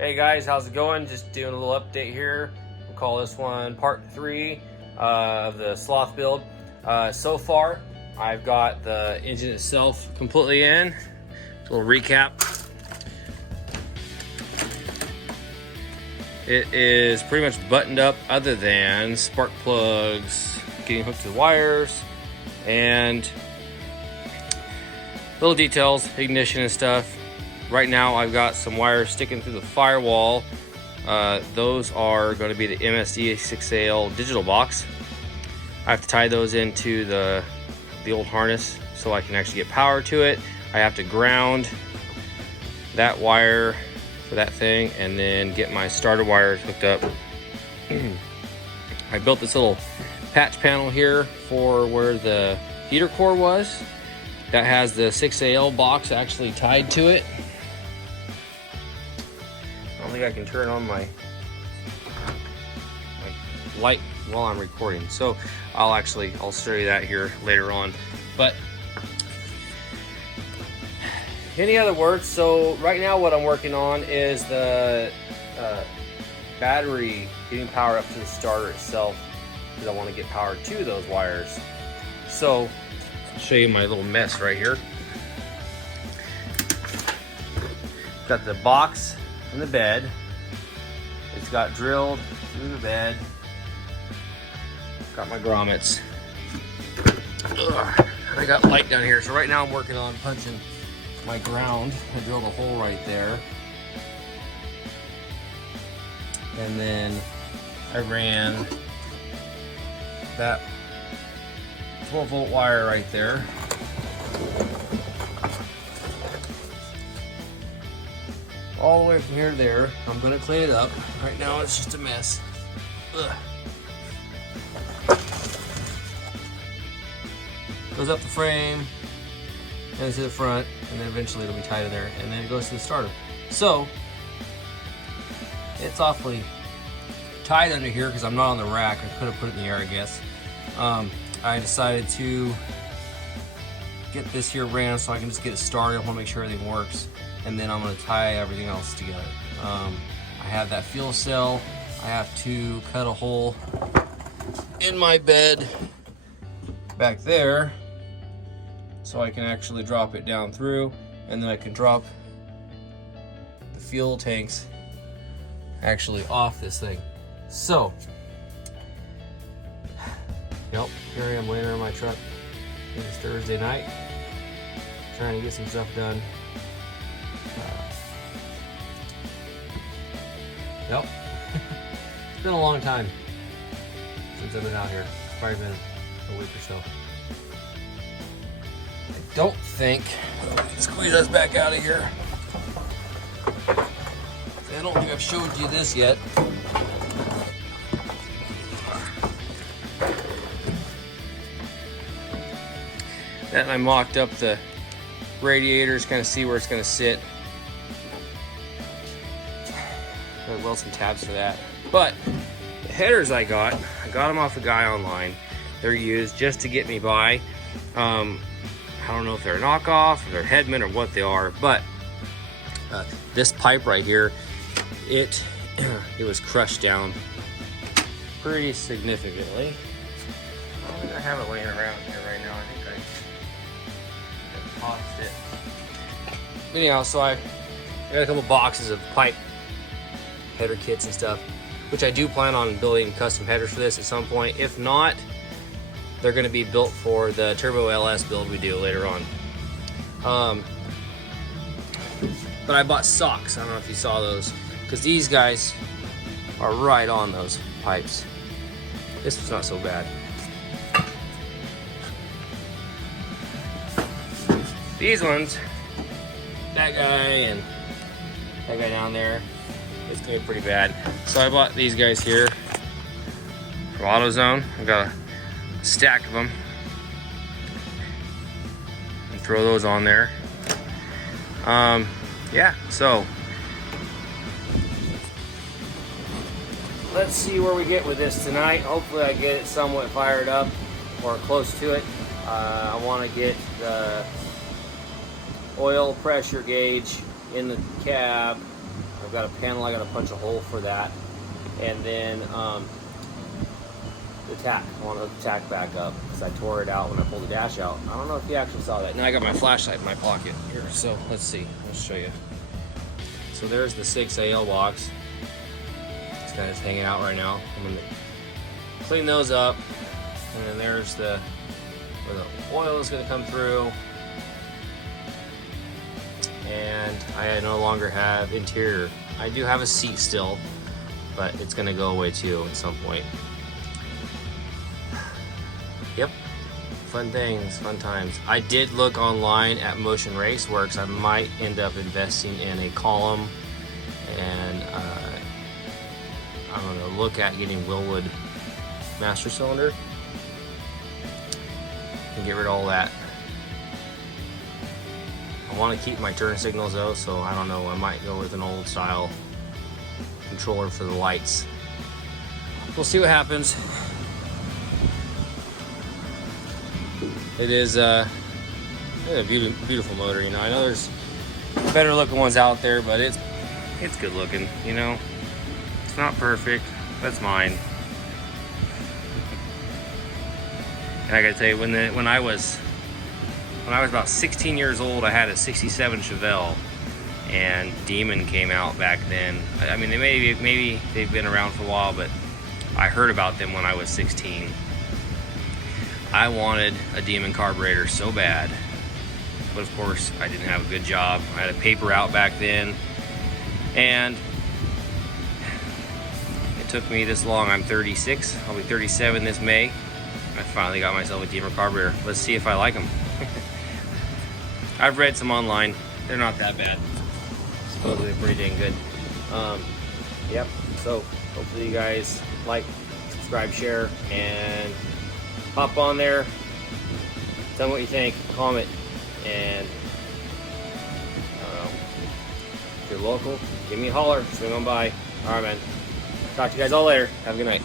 Hey guys, how's it going? Just doing a little update here. We'll call this one part 3 of the Sloth build. So far, I've got the engine itself completely in. A little recap. It is pretty much buttoned up other than spark plugs getting hooked to the wires and little details, ignition and stuff. Right now I've got some wires sticking through the firewall. Those are going to be the MSD 6AL digital box. I have to tie those into the old harness so I can actually get power to it. I have to ground that wire for that thing and then get my starter wires hooked up. I built this little patch panel here for where the heater core was. That has the 6AL box actually tied to it. I don't think I can turn on my light while I'm recording, so I'll show you that here later on. But any other words? So right now what I'm working on is the battery getting power up to the starter itself, because I want to get power to those wires. So I'll show you my little mess right here. Got the box in the bed. It's got drilled through the bed. Got my grommets. I got light down here. So right now I'm working on punching my ground. I drilled a hole right there. And then I ran that 12-volt wire right there. All the way from here to there. I'm gonna clean it up. Right now it's just a mess. Ugh. Goes up the frame, and into the front, and then eventually it'll be tied in there, and then it goes to the starter. So it's awfully tight under here because I'm not on the rack. I could have put it in the air, I guess. I decided to get this here ran so I can just get it started. I want to make sure everything works, and then I'm going to tie everything else together. I have that fuel cell. I have to cut a hole in my bed back there so I can actually drop it down through, and then I can drop the fuel tanks actually off this thing. So, yep, here I am laying around my truck. It's Thursday night, trying to get some stuff done. Yep, it's been a long time since I've been out here. It's probably been a week or so. I don't think, squeeze us back out of here. I don't think I've showed you this yet. Then I mocked up the radiators, kind of see where it's going to sit. Gotta weld some tabs for that. But the headers I got them off a guy online. They're used just to get me by. I don't know if they're a knockoff, or they're Headman, or what they are, but this pipe right here, it was crushed down pretty significantly. I think I have it laying around here right now. I think I tossed it. But anyhow, so I got a couple boxes of pipe header kits and stuff, which I do plan on building custom headers for this at some point. If not, they're going to be built for the Turbo LS build we do later on. But I bought socks. I don't know if you saw those, because these guys are right on those pipes. This was not so bad. These ones, that guy and that guy down there, it's gonna be pretty bad. So I bought these guys here from AutoZone. I've got a stack of them, and throw those on there. Yeah, so let's see where we get with this tonight. Hopefully I get it somewhat fired up or close to it. I want to get the oil pressure gauge in the cab. I I've got a panel, I got to punch a hole for that. And then the tack, I want to hook the tack back up because I tore it out when I pulled the dash out. I don't know if you actually saw that. Now I got my flashlight in my pocket here, so let's see. Let's show you. So there's the 6AL box. It's kind of hanging out right now. I'm going to clean those up, and then there's where the oil is going to come through. And I no longer have interior. I do have a seat still, but it's going to go away too at some point. Yep, fun things, fun times. I did look online at Motion Raceworks. I might end up investing in a column, and I'm going to look at getting Willwood master cylinder and get rid of all that. I want to keep my turn signals though, so I don't know, I might go with an old style controller for the lights. We'll see what happens. It is a beautiful motor, you know. I know there's better looking ones out there, but it's good looking, you know. It's not perfect. That's mine. And I gotta tell you, when I was about 16 years old, I had a 67 Chevelle, and Demon came out back then. I mean, maybe they've been around for a while, but I heard about them when I was 16. I wanted a Demon carburetor so bad, but of course I didn't have a good job. I had a paper out back then, and it took me this long. I'm 36. I'll be 37 this May. I finally got myself a Demon carburetor. Let's see if I like them. I've read some online. They're not that bad. Supposedly pretty dang good. Yep. So hopefully you guys like, subscribe, share, and hop on there. Tell me what you think. Comment. And I don't know. If you're local, give me a holler. Swing on by. All right, man. Talk to you guys all later. Have a good night.